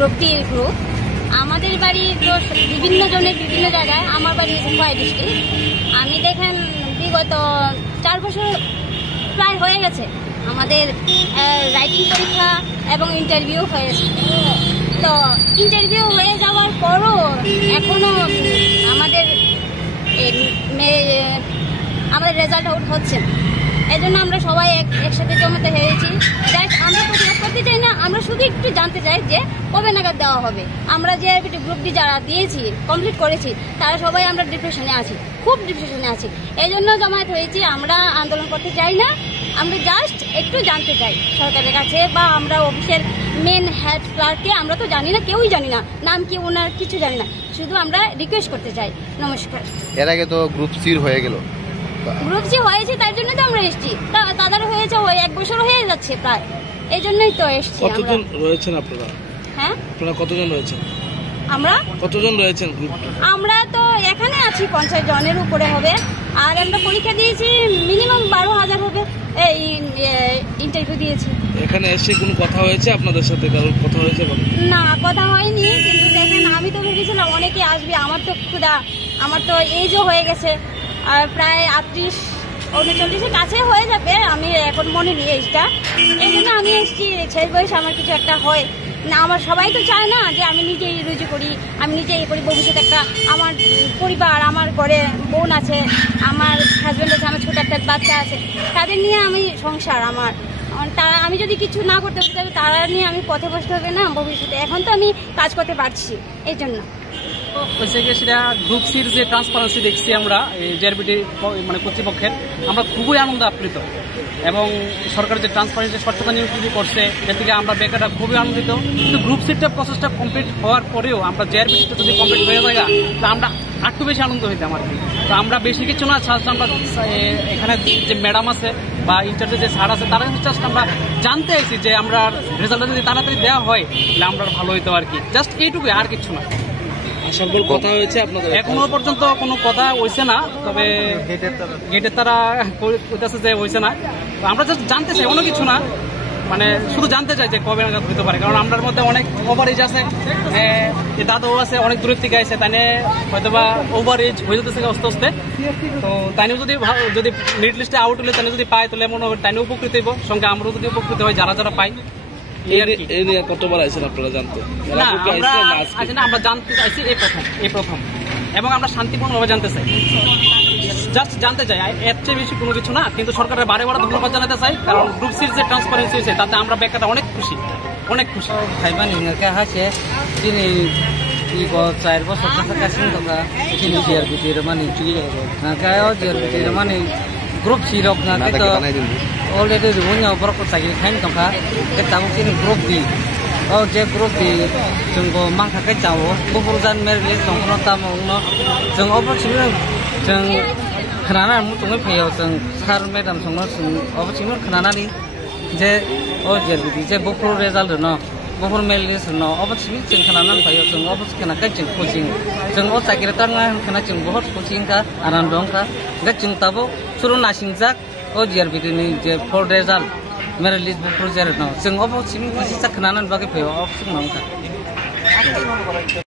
বাড়ির গ্রুপ। আমাদের বাড়ি তো বিভিন্ন জনের বিভিন্ন জায়গায়। আমার বাড়ি খোয়াই ডিস্ট্রিক্ট। আমি দেখেন বিগত 4 বছর প্রায় হয়ে গেছে আমাদের রাইটিং পরীক্ষা এবং ইন্টারভিউ হয়েছে। তো ইন্টারভিউ হয়ে যাওয়ার পরও এখনো আমাদের রেজাল্ট আউট হচ্ছে না। এই জন্য আমরা সবাই একসাথে জমাতে হয়েছি। আমরা প্রতিরোধ করতে চাই না, আমরা শুধু একটু জানতে চাই যে কবে নাগাদ দেওয়া হবে। আমরা যে গ্রুপটি যারা দিয়েছি কমপ্লিট করেছি তারা সবাই আমরা ডিপ্রেশনে আছি, খুব ডিপ্রেশনে আছি। এই জন্য জমায়েত হয়েছি। আমরা আন্দোলন করতে চাই না, আমরা জাস্ট একটু জানতে চাই সরকারের কাছে, বা আমরা অফিসের মেন হেড ক্লার্ককে আমরা তো জানি না, কেউই জানি না নাম কি ওনার, কিছু জানি না। শুধু আমরা রিকোয়েস্ট করতে চাই। নমস্কার। এর আগে তো গ্রুপ সির হয়ে গেল। গ্রুপ সি হয়েছে তার জন্য তো আমরা এসেছি। তাদের হয়েছে 1 বছর হয়ে যাচ্ছে প্রায়, এই জন্যই তো এসেছি। কতজন রয়েছেন আপনারা? হ্যাঁ, আপনারা কতজন রয়েছেন? আমরা কতজন রয়েছেন গ্রুপ? আমরা তো এখানে আছি 50 জনের উপরে হবে। আর আমরা পরীক্ষা দিয়েছি মিনিমাম 12,000 হবে। এই ইন্টারভিউ দিয়েছি। এখানে এসে কোনো কথা হয়েছে আপনাদের সাথে? কারোর কথা হয়েছে? না, কথা হয়নি। কিন্তু দেখেন আমি তো ভেবেছিলাম অনেকে আসবে। আমার তো ক্ষুধা, আমার তো এজও হয়ে গেছে, আর প্রায় 38-39 কাছে হয়ে যাবে। আমি এখন মনে নিই এইটা, এই জন্য আমি এসেছি। শেষ বয়স আমার কিছু একটা হয় না। আমার সবাই তো চায় না যে আমি নিজেই রুজি করি, আমি নিজেই করি। ভবিষ্যতে একটা আমার পরিবার, আমার ঘরে বোন আছে, আমার হাজব্যান্ড আছে, আমার ছোট একটা বাচ্চা আছে, তাদের নিয়ে আমি সংসার আমার। তারা আমি যদি কিছু না করতে পারি তাহলে তারা নিয়ে আমি পথে বসতে হবে না ভবিষ্যতে। এখন তো আমি কাজ করতে পারছি, এই জন্য। সেটা গ্রুপ সির যে ট্রান্সপারেন্সি দেখছি আমরা জেআরবিটি মানে কর্তৃপক্ষের, আমরা খুবই আনন্দ আপ্লুত। এবং সরকার যে ট্রান্সপারেন্সি স্বচ্ছতা নিয়োগ করছে, এর থেকে আমরা বেকাররা খুবই আনন্দিত। কিন্তু গ্রুপ সিটটা প্রসেসটা কমপ্লিট হওয়ার পরেও আমরা জেআরবিটিটা যদি কমপ্লিট হয়ে যায় তা আমরা একটু বেশি আনন্দ হইতাম আর কি। তো আমরা বেশি কিছু না, আমরা এখানে যে ম্যাডাম আছে বা ইন্টারভিউ যে স্যার আছে তারা জাস্ট আমরা জানতে আইছি যে আমরা রেজাল্টটা যদি তাড়াতাড়ি দেওয়া হয় তাহলে আমরা ভালো হইতো আর কি। জাস্ট এইটুকুই, আর কিছু না। সকল কথা হয়েছে আপনাদের? এখনো পর্যন্ত কোনো কথা হয়েছে না, তবে গেটের তারা কইতেছে যে হয়েছে না। আমরা জাস্ট জানতে চাই, অন্য কিছু না। মানে শুধু জানতে চাই যে কবে নাগাদ হইতে পারে। কারণ আমরার মধ্যে অনেক ওভার এজ আছে, দাদু আছে অনেক দূরের থেকে আছে, তাই হয়তো বা ওভার এজ হয়ে যেতেছে আস্তে আস্তে। তো তাই যদি মেরিট লিস্টে আউট হলে তাই যদি পায় তাহলে মনে হয় তাই উপকৃত হইব, সঙ্গে আমরাও যদি উপকৃত হয় যারা যারা পাই। এই নিয়ে কতবার আইছেন আপনারা জানতে? আমরা জানতে চাইছি এই প্রথম, এবং আমরা শান্তিপূর্ণভাবে জানতে চাই, জাস্ট জানতে চাই। এর চেয়ে বেশি কোনো কিছু না। কিন্তু সরকারের বারে বারে ধন্যবাদ জানাতে চাই, কারণ গ্রুপ সির যে ট্রান্সপারেন্সি হয়েছে তাতে আমরা বেকাররা অনেক খুশি, অনেক খুশি। খাইবান হিংকে হাসে দিনে 4 বছর থাকাছিলেন কথা তিনি জিআরবিটির মানে চুরি নাকায় জিআরবিটির মানে গ্রুপ সি রক নাকায় তো অলরেডি রুবুnya বরক চাকরি খাইন তংখा কেতাবো কিনি গ্রুপ দি ও যে গ্রুপ di जोंखौ मांखाखै जावो बबरजान मेरले दंखनो तामनो जों अबसिमनो जों खोनाना मुतुङै फैयो जों सार मेडाम संनो जों अबसिमनो खोनानानै जे ओ जेरबिदि जे बफर रिजाल्ट न बफर मेललिस न अबसिमनो जों खोनानानै फैयो जों अबसि खोनाखै जों कोचिं जों अ चाकरि तांना खोना जों बहुत कोचिं का आनन्द दंखा गे जों ताबो सुरु नासिंजाक ओ जेरबिदिनि जे फर रिजाल्ट मेरे लिस्ट बफर जेर न जों अबसिमनो कोचिं खोनानानै बागै फैयो अबसिमनो